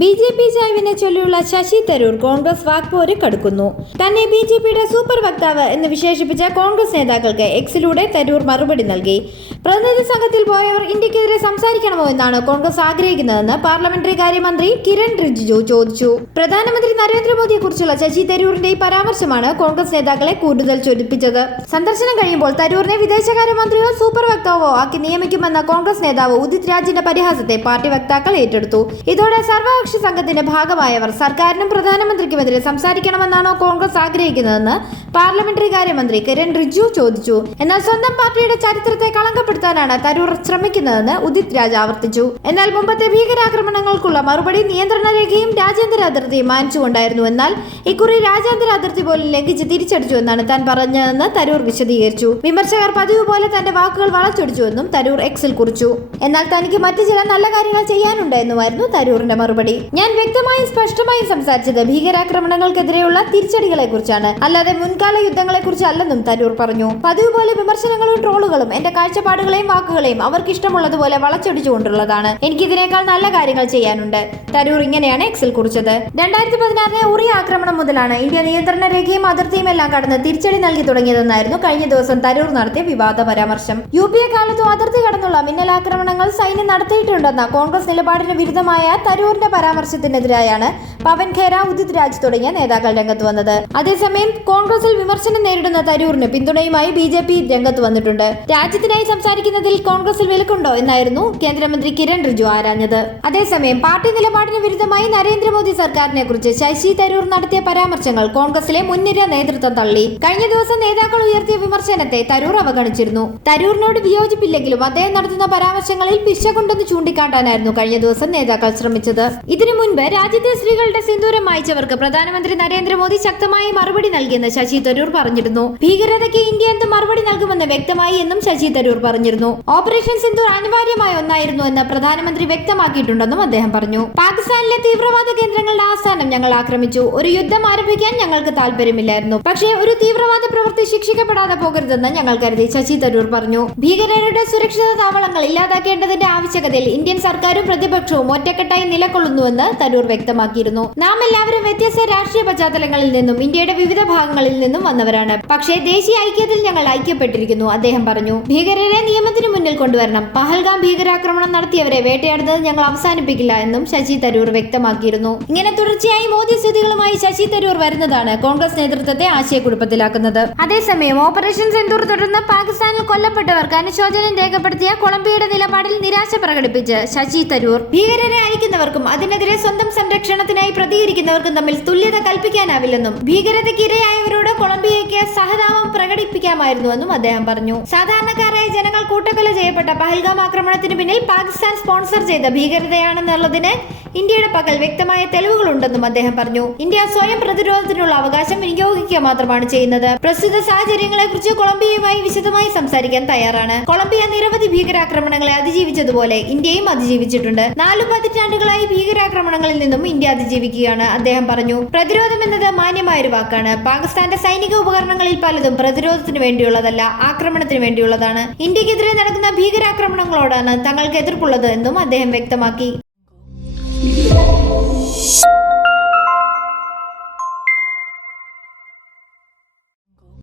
BJP ചായ്വിനെ ചൊല്ലിയുള്ള ശശി തരൂർ കോൺഗ്രസ് വാക്പോര് കടുക്കുന്നു. തന്നെ ബിജെപിയുടെ സൂപ്പർ വക്താവ് എന്ന് വിശേഷിപ്പിച്ച കോൺഗ്രസ് നേതാക്കൾക്ക് എക്സിലൂടെ തരൂർ മറുപടി നൽകി. പ്രതിനിധി സംഘത്തിൽ പോയവർ ഇന്ത്യക്കെതിരെ സംസാരിക്കണമോ എന്നാണ് കോൺഗ്രസ് ആഗ്രഹിക്കുന്നതെന്ന് പാർലമെന്ററി കാര്യമന്ത്രി കിരൺ റിജിജു ചോദിച്ചു. പ്രധാനമന്ത്രി നരേന്ദ്രമോദിയെ കുറിച്ചുള്ള ശശി തരൂരിന്റെ ഈ പരാമർശമാണ് കോൺഗ്രസ് നേതാക്കളെ കൂടുതൽ ചൊടിപ്പിച്ചത്. സന്ദർശനം കഴിയുമ്പോൾ തരൂരിനെ വിദേശകാര്യമന്ത്രിയോ സൂപ്പർ വക്താവോ ആക്കി നിയമിക്കുമെന്ന കോൺഗ്രസ് നേതാവ് ഉദിത് രാജിന്റെ പരിഹാസത്തെ പാർട്ടി വക്താക്കൾ ഏറ്റെടുത്തു. ഇതോടെ സർവകക്ഷി സംഘത്തിന്റെ ഭാഗമായവർ സർക്കാരിനും പ്രധാനമന്ത്രിക്കുമെതിരെ സംസാരിക്കണമെന്നാണോ കോൺഗ്രസ് ആഗ്രഹിക്കുന്നതെന്ന് പാർലമെന്ററി കാര്യമന്ത്രി കിരൺ റിജിജു ചോദിച്ചു. എന്നാൽ സ്വന്തം പാർട്ടിയുടെ ചരിത്രത്തെ കളങ്കപ്പെടുത്താനാണ് തരൂർ ശ്രമിക്കുന്നതെന്ന് ഉദിത് രാജ് ആവർത്തിച്ചു. എന്നാൽ മുമ്പത്തെ ഭീകരാക്രമണങ്ങൾക്കുള്ള മറുപടി നിയന്ത്രണ രേഖയും രാജ്യാന്തര അതിർത്തിയും മാനിച്ചുകൊണ്ടായിരുന്നു. എന്നാൽ ഇക്കുറി രാജ്യാന്തര അതിർത്തി പോലും ലംഘിച്ച് തിരിച്ചടിച്ചു എന്നാണ് താൻ പറഞ്ഞതെന്ന് തരൂർ വിശദീകരിച്ചു. വിമർശകർ പതിവ് പോലെ തന്റെ വാക്കുകൾ വളച്ചൊടിച്ചുവെന്നും തരൂർ എക്സിൽ കുറിച്ചു. എന്നാൽ തനിക്ക് മറ്റു ചില നല്ല കാര്യങ്ങൾ ചെയ്യാനുണ്ട് എന്നുമായിരുന്നു തരൂറിന്റെ മറുപടി. ഞാൻ വ്യക്തമായും സ്പഷ്ടമായും സംസാരിച്ചത് ഭീകരാക്രമണങ്ങൾക്കെതിരെയുള്ള തിരിച്ചടികളെ കുറിച്ചാണ്, അല്ലാതെ മുൻകാല യുദ്ധങ്ങളെ കുറിച്ച് അല്ലെന്നും തരൂർ പറഞ്ഞു. പതിവ് പോലെ വിമർശനങ്ങളും ട്രോളുകളും എന്റെ കാഴ്ചപ്പാടുകളെയും വാക്കുകളെയും അവർക്ക് ഇഷ്ടമുള്ളതുപോലെ വളച്ചൊടിച്ചുകൊണ്ടുള്ളതാണ്. എനിക്കിതിനേക്കാൾ നല്ല കാര്യങ്ങൾ ചെയ്യാനുണ്ട്. തരൂർ ഇങ്ങനെയാണ് എക്സിൽ കുറിച്ചത്. 2016 ഉറി ആക്രമണം മുതലാണ് ഇന്ത്യ നിയന്ത്രണ രേഖയും അതിർത്തിയും എല്ലാം കടന്ന് തിരിച്ചടി നൽകി തുടങ്ങിയതെന്നായിരുന്നു കഴിഞ്ഞ ദിവസം തരൂർ നടത്തിയ വിവാദ പരാമർശം. UPA കാലത്തും അതിർത്തി കടന്നുള്ള മിന്നലാക്രമണങ്ങൾ സൈന്യം നടത്തിയിട്ടുണ്ടെന്ന കോൺഗ്രസ് നിലപാടിന് വിരുദ്ധമായ തരൂരിന്റെ പരാമർശത്തിനെതിരായാണ് പവൻ ഖേര, ഉദിത് രാജ് തുടങ്ങിയ നേതാക്കൾ രംഗത്ത് വന്നത്. അതേസമയം കോൺഗ്രസിൽ വിമർശനം നേരിടുന്ന തരൂരിന് പിന്തുണയുമായി BJP രംഗത്ത് വന്നിട്ടുണ്ട്. രാജ്യത്തിനായി സംസാരിക്കുന്നതിൽ കോൺഗ്രസിൽ വിലക്കുണ്ടോ എന്നായിരുന്നു കേന്ദ്രമന്ത്രി കിരൺ റിജിജു ആരാഞ്ഞത്. അതേസമയം പാർട്ടി നിലപാടിന് വിരുദ്ധമായി നരേന്ദ്രമോദി സർക്കാരിനെ കുറിച്ച് ശശി തരൂർ നടത്തിയ പരാമർശങ്ങൾ കോൺഗ്രസിലെ മുൻനിര നേതൃത്വം തള്ളി. കഴിഞ്ഞ ദിവസം നേതാക്കൾ ഉയർത്തിയ വിമർശനത്തെ തരൂർ അവഗണിച്ചിരുന്നു. തരൂരിനോട് വിയോജിപ്പില്ലെങ്കിലും അദ്ദേഹം നടത്തുന്ന പരാമർശങ്ങളിൽ പിശകുണ്ടെന്ന് ചൂണ്ടിക്കാട്ടാനായിരുന്നു കഴിഞ്ഞ ദിവസം നേതാക്കൾ ശ്രമിച്ചത്. ഇതിനു മുൻപ് രാജ്യത്തെ സ്ത്രീകളുടെ സിന്ദൂരം മായ്ച്ചവർക്ക് പ്രധാനമന്ത്രി നരേന്ദ്രമോദി ശക്തമായി മറുപടി നൽകിയെന്ന് ശശി തരൂർ പറഞ്ഞിരുന്നു. ഭീകരതയ്ക്ക് ഇന്ത്യ എന്ത് മറുപടി നൽകുമെന്ന് വ്യക്തമായി എന്നും ശശി തരൂർ പറഞ്ഞിരുന്നു. ഓപ്പറേഷൻ സിന്ദൂർ അനിവാര്യമായ ഒന്നായിരുന്നു എന്ന് പ്രധാനമന്ത്രി വ്യക്തമാക്കിയിട്ടുണ്ടെന്നും അദ്ദേഹം പറഞ്ഞു. പാകിസ്ഥാനിലെ തീവ്രവാദ കേന്ദ്രങ്ങളുടെ ആസ്ഥാനം ഞങ്ങൾ ആക്രമിച്ചു. ഒരു യുദ്ധം ആരംഭിക്കാൻ ഞങ്ങൾക്ക് താല്പര്യമില്ലായിരുന്നു. പക്ഷേ ഒരു തീവ്രവാദ പ്രവൃത്തി ശിക്ഷിക്കപ്പെടാതെ പോകരുതെന്ന് ഞങ്ങൾ കരുതി, ശശി തരൂർ പറഞ്ഞു. ഭീകരരുടെ സുരക്ഷിത താവളങ്ങൾ ഇല്ലാതാക്കേണ്ടതിന്റെ ആവശ്യകതയിൽ ഇന്ത്യൻ സർക്കാരും പ്രതിപക്ഷവും ഒറ്റക്കെട്ടായി നിലകൊള്ളുന്നുവെന്ന് തരൂർ വ്യക്തമാക്കിയിരുന്നു. നാം എല്ലാവരും വ്യത്യസ്ത രാഷ്ട്രീയ പശ്ചാത്തലങ്ങളിൽ നിന്നും ഇന്ത്യയുടെ വിവിധ ഭാഗങ്ങളിൽ നിന്നും വന്നവരാണ്. പക്ഷേ ദേശീയ ഐക്യത്തിൽ ഞങ്ങൾ ഐക്യപ്പെട്ടിരിക്കുന്നു, അദ്ദേഹം പറഞ്ഞു. ഭീകരരെ നിയമത്തിന് മുന്നിൽ കൊണ്ടുവരണം. പഹൽഗാം ഭീകരാക്രമണം നടത്തിയവരെ വേട്ടയാടുന്നത് ഞങ്ങൾ അവസാനിപ്പിക്കില്ല എന്നും ശശി തരൂർ വ്യക്തമാക്കിയിരുന്നു. ഇങ്ങനെ തുടർച്ചയായി മോദി സ്തുതികളുമായി ശശി തരൂർ വരുന്നതാണ് കോൺഗ്രസ് നേതൃത്വത്തെ ആശയക്കുഴപ്പത്തിലാക്കുന്നത്. അതേസമയം ഓപ്പറേഷൻ സിന്ദൂർ തുടർന്ന് പാകിസ്ഥാനിൽ കൊല്ലപ്പെട്ടവർക്ക് അനുശോചനം രേഖപ്പെടുത്തിയ കൊളംബിയയുടെ നിലപാടിൽ നിരാശ പ്രകടിപ്പിച്ച് ശശി തരൂർ ഭീകരരെ അയക്കുന്നവർക്കും അതിനെതിരെ സ്വന്തം സംരക്ഷണത്തിനായി പ്രതികരിക്കുന്നവർക്കും തമ്മിൽ തുല്യത കൽപ്പിക്കാനാവില്ലെന്നും ഭീകരതയ്ക്ക് ഇരയായവരോട് കൊളംബിയയ്ക്ക് സഹതാപം പ്രകടിപ്പിക്കാമായിരുന്നുവെന്നും അദ്ദേഹം പറഞ്ഞു. സാധാരണക്കാരായ ജനങ്ങൾ കൂട്ടക്കൊല ചെയ്യപ്പെട്ട പഹൽഗാം ആക്രമണത്തിന് പിന്നിൽ പാകിസ്ഥാൻ സ്പോൺസർ ചെയ്ത ഭീകരതയാണെന്നുള്ളതിന് ഇന്ത്യയുടെ പക്കൽ വ്യക്തമായ തെളിവുകളുണ്ടെന്നും അദ്ദേഹം പറഞ്ഞു. ഇന്ത്യ സ്വയം പ്രതിരോധത്തിനുള്ള അവകാശം വിനിയോഗിക്കുക മാത്രമാണ് ചെയ്യുന്നത്. പ്രസ്തുത സാഹചര്യങ്ങളെ കുറിച്ച് കൊളംബിയയുമായി വിശദമായി സംസാരിക്കാൻ തയ്യാറാണ്. കൊളംബിയ നിരവധി ഭീകരാക്രമണങ്ങളെ അതിജീവിച്ചതുപോലെ ഇന്ത്യയും അതിജീവിച്ചിട്ടുണ്ട്. 4 പതിറ്റാണ്ടുകളായി ഭീകരാക്രമണങ്ങളിൽ നിന്നും ഇന്ത്യ അതിജീവിക്കുകയാണ്, അദ്ദേഹം പറഞ്ഞു. പ്രതിരോധം എന്നത് മാന്യമായൊരു വാക്കാണ്. പാകിസ്ഥാന്റെ സൈനിക ഉപകരണങ്ങളിൽ പലതും പ്രതിരോധത്തിന് വേണ്ടിയുള്ളതല്ല, ആക്രമണത്തിന് വേണ്ടിയുള്ളതാണ്. ഇന്ത്യക്കെതിരെ നടക്കുന്ന ഭീകരാക്രമണങ്ങളോടാണ് തങ്ങൾക്ക് എതിർപ്പുള്ളത് എന്നും അദ്ദേഹം വ്യക്തമാക്കി.